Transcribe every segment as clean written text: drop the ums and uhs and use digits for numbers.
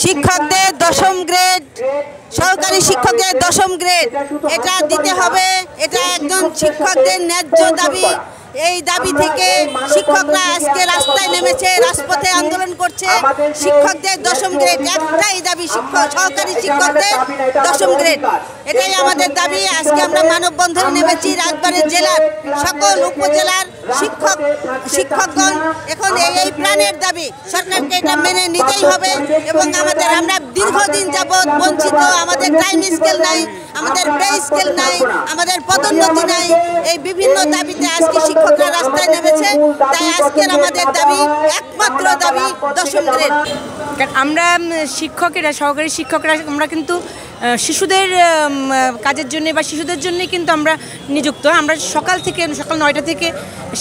শিক্ষকদের দশম গ্রেড, সরকারি শিক্ষকদের দশম গ্রেড এটা দিতে হবে। এটা একজন শিক্ষকদের ন্যায্য দাবি। এই দাবি থেকে শিক্ষকরা আজকে রাস্তায় নেমেছে, রাজপথে আন্দোলন করছে। শিক্ষকদের দশম গ্রেড, একটাই দাবি, সরকারি শিক্ষকদের দশম গ্রেড, এটাই আমাদের দাবি। আজকে আমরা মানববন্ধনে নেমেছি রাজবাড়ী জেলার সকল উপজেলার শিক্ষকগণ। এখন এই প্রাণের দাবি, সরকারকে এটা মেনে নিতেই হবে। এবং আমরা দীর্ঘদিন যাবৎ বঞ্চিত, আমাদের টাইম স্কেল নাই, আমাদের পে স্কেল নাই, আমাদের পদোন্নতি নাই। এই বিভিন্ন দাবিতে আজকে শিক্ষকরা রাস্তায় নেমেছে। তাই আজকের আমাদের দাবি, একমাত্র দাবি দশম গ্রেড। আমরা শিক্ষকেরা, সহকারী শিক্ষকরা আমরা কিন্তু শিশুদের কাজের জন্য বা শিশুদের জন্যই কিন্তু আমরা নিযুক্ত। আমরা সকাল 9টা থেকে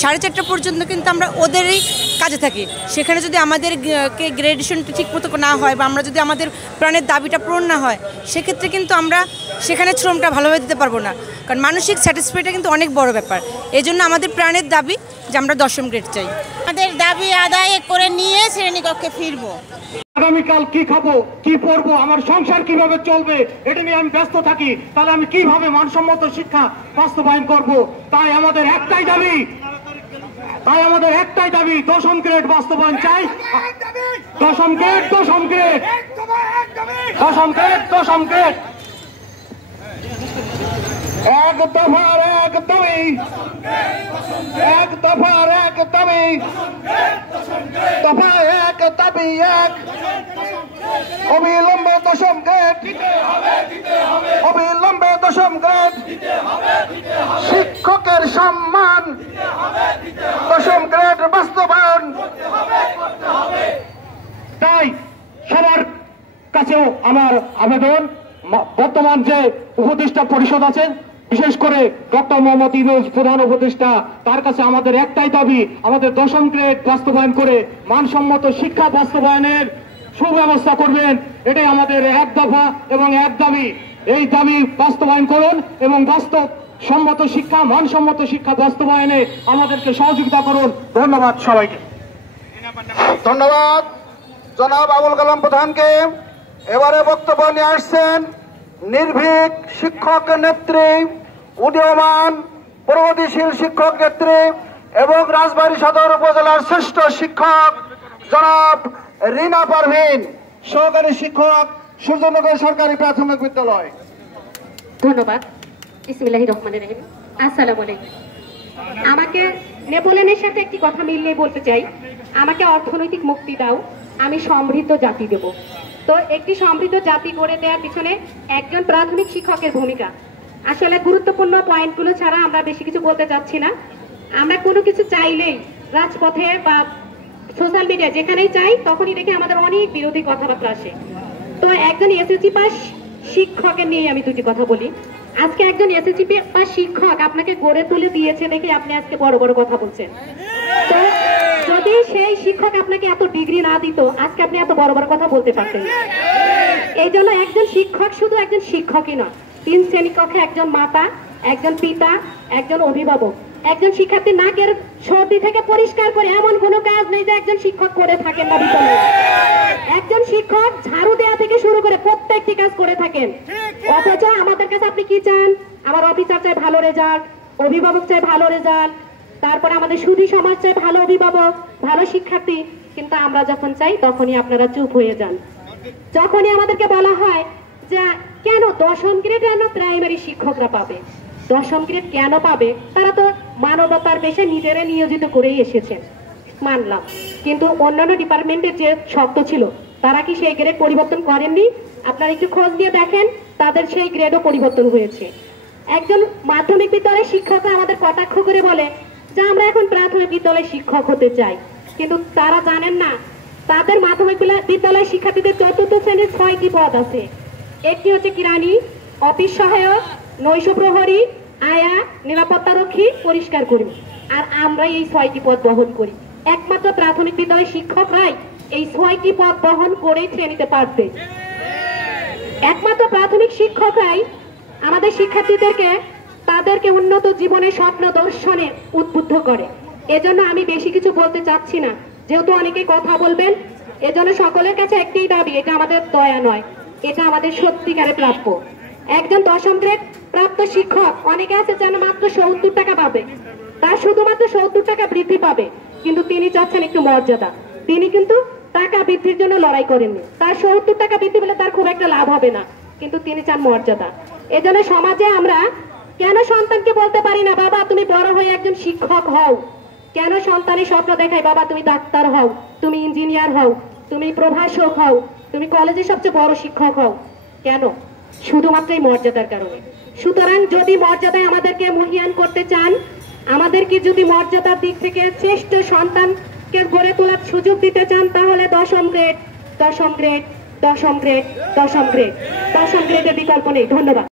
4:30 পর্যন্ত কিন্তু আমরা ওদেরই কাজে থাকি। সেখানে যদি আমাদেরকে গ্রেডেশনটা ঠিক মতো না হয় বা আমরা যদি আমাদের প্রাণের দাবিটা পূরণ না হয়, সেক্ষেত্রে কিন্তু আমরা সেখানে শ্রমটা ভালোভাবে দিতে পারবো না। কারণ মানসিক স্যাটিসফাইটা কিন্তু অনেক বড় ব্যাপার। এই জন্য আমাদের প্রাণের দাবি যে আমরা দশম গ্রেড চাই। আমাদের দাবি আদায় করে নিয়ে শ্রেণীকক্ষে ফিরবো। আগামীকাল কি খাবো, কি পড়বো, আমার সংসার কিভাবে চলবে, এটা নিয়ে আমি ব্যস্ত থাকি। তাহলে আমি কিভাবে মানসম্মত শিক্ষা বাস্তবায়ন করব? তাই আমাদের একটাই দাবি, দশম গ্রেড বাস্তবায়ন চাই। দশম গ্রেড, দশম গ্রেড, দশম গ্রেড, দশম গ্রেড। এক দফার এক দাবি, এক দফার এক দাবি, দফা এক দাবি এক, অবিলম্বে দশম গ্রেড, অবিলম্বে দশম গ্রেড, শিক্ষকের সম্মান, দশম গ্রেড বাস্তবায়ন। তাই সবার কাছেও আমার আবেদন, বর্তমান যে উপদেষ্টা পরিষদ আছেন, বিশেষ করে ডক্টর মোহাম্মদ ইউনূস প্রধান উপদেষ্টা, তার কাছে আমাদের একটাই দাবি, আমাদের দশম গ্রেড বাস্তবায়ন করে মানসম্মত শিক্ষা বাস্তবায়নের সুব্যবস্থা করবেন। এটাই আমাদের এক দফা এবং এক দাবি। এই দাবি বাস্তবায়ন করুন এবং বাস্তবসম্মত শিক্ষা, মানসম্মত শিক্ষা বাস্তবায়নে আমাদেরকে সহযোগিতা করুন। ধন্যবাদ সবাইকে। ধন্যবাদ জনাব আবুল কালাম প্রধানকে। এবারে বক্তব্য নিয়ে আসছেন নির্ভীক শিক্ষক নেত্রী, উদীয়মান প্রগতিশীল শিক্ষক নেত্রী এবং রাজবাড়ী সদর উপজেলার শ্রেষ্ঠ শিক্ষক জনাব রিনা পারভিন, সহকারী শিক্ষক, সূর্যনগর সরকারি প্রাথমিক বিদ্যালয়। ধন্যবাদ। বিসমিল্লাহির রহমানির রহিম। আসসালামু আলাইকুম। আমাকে নেপোলিয়নের সাথে একটি কথা মিলিয়ে বলতে চাই, আমাকে অর্থনৈতিক মুক্তি দাও, আমি সমৃদ্ধ জাতি দেব। তো একটি সমৃদ্ধ জাতি গড়ে দেওয়ার পিছনে একজন প্রাথমিক শিক্ষকের ভূমিকা আসলে গুরুত্বপূর্ণ। পয়েন্টগুলো ছাড়া আমরা বেশি কিছু বলতে চাচ্ছি না। আমরা কোনো কিছু চাইলেই রাজপথে বা সোশ্যাল মিডিয়া যেখানেই চাই তখনই দেখে আমাদের অনেক বিরোধী কথাবার্তা আসে। তো একজন এসএসসি পাস শিক্ষকের নিয়ে আমি দুটি কথা বলি। আজকে একজন এসএসসি পাস শিক্ষক আপনাকে গড়ে তুলে দিয়েছে দেখে আপনি আজকে বড় বড় কথা বলছেন। তো যদি সেই শিক্ষক আপনাকে এত ডিগ্রি না দিত, আজকে আপনি এত বড় বড় কথা বলতে পারতেন। এই জন্য একজন শিক্ষক শুধু একজন শিক্ষকই নয়, 3 শ্রেণীকক্ষে একজন মাতা, একজন পিতা, একজন অভিভাবক। একজন শিক্ষার্থী নাকের সর্দি থেকে পরিষ্কার করে এমন কোনো কাজ নেই যে একজন শিক্ষক করে থাকেন না বিদ্যালয়ে। একজন শিক্ষক ঝাড়ু দেওয়া থেকে শুরু করে প্রত্যেকটি কাজ করে থাকেন। অথচ আমাদের কাছে আপনি কি চান? আমার অফিসার চাই ভালো রেজাল্ট, অভিভাবক চাই ভালো রেজাল্ট, তারপরে আমাদের সুধী সমাজ চাই ভালো অভিভাবক, ভালো শিক্ষার্থী। কিন্তু আমরা যখন চাই তখনই আপনারা চুপ হয়ে যান। যখনই আমাদেরকে বলা হয় যে কেন দশম গ্রেড কেন প্রাইমারি শিক্ষকরা পাবে, দশম গ্রেড কেন পাবে, তারা তো মানবতার পেশে নিজেরা নিয়োজিত করেই এসেছেন, মানলাম। কিন্তু অন্যান্য ডিপার্টমেন্টের যে শর্ত ছিল তারা কি সেই গ্রেড পরিবর্তন করেননি? আপনারা একটু খোঁজ নিয়ে দেখেন, তাদের সেই গ্রেডও পরিবর্তন হয়েছে। একজন মাধ্যমিক বিদ্যালয়ের শিক্ষকরা আমাদের কটাক্ষ করে বলে যে আমরা এখন প্রাথমিক বিদ্যালয়ে শিক্ষক হতে চাই, কিন্তু তারা জানেন না তাদের মাধ্যমিক বিদ্যালয়ের শিক্ষার্থীদের 4র্থ শ্রেণীর 6টি পদ আছে। একটি হচ্ছে কিরানি, অফিস সহায়ক, নৈশ প্রহরী, আয়া, নিরাপত্তারক্ষী, পরিষ্কার কর্মী। আর আমরা এই 6টি পদ বহন করি। একমাত্র প্রাথমিক বিদ্যালয়ের শিক্ষকরাই এই 6টি পদ বহন করে শ্রেণীতে পারবে। একমাত্র প্রাথমিক শিক্ষকরাই আমাদের শিক্ষার্থীদেরকে তাদেরকে উন্নত জীবনের স্বপ্ন দর্শনে উদ্বুদ্ধ করে। এজন্য আমি বেশি কিছু বলতে চাচ্ছি না, যেহেতু অনেকে কথা বলবেন। এজন্য সকলের কাছে একটাই দাবি, এটা আমাদের দয়া নয়, এটা আমাদের সত্যিকারের প্রাপ্য। একজন 10ম গ্রেড প্রাপ্ত শিক্ষক অনেকে আছে যেন মাত্র 70 টাকা পাবে, তার শুধুমাত্র 70 টাকা বৃদ্ধি পাবে, কিন্তু তিনি চাচ্ছেন একটু মর্যাদা। তিনি কিন্তু টাকা বৃদ্ধির জন্য লড়াই করেননি, তার 70 টাকা বৃদ্ধি পেলে তার খুব একটা লাভ হবে না, কিন্তু তিনি চান মর্যাদা। এজন্য সমাজে আমরা কেন সন্তানকে বলতে পারি না বাবা তুমি বড় হয়ে একজন শিক্ষক হও? কেন সন্তানের স্বপ্ন দেখায় বাবা তুমি ডাক্তার হও, তুমি ইঞ্জিনিয়ার হও, তুমি প্রভাষক হও, তুমি কলেজে সবচেয়ে বড় শিক্ষক হও? কেন? শুধুমাত্র এই মর্যাদার কারণে। সুতরাং যদি মর্যাদায় আমাদেরকে মহিয়ান করতে চান, আমাদেরকে যদি মর্যাদার দিক থেকে শ্রেষ্ঠ সন্তানকে গড়ে তোলার সুযোগ দিতে চান, তাহলে 10ম গ্রেড, 10ম গ্রেড, 10ম গ্রেড, 10ম গ্রেড, 10ম গ্রেডের বিকল্প নেই। ধন্যবাদ।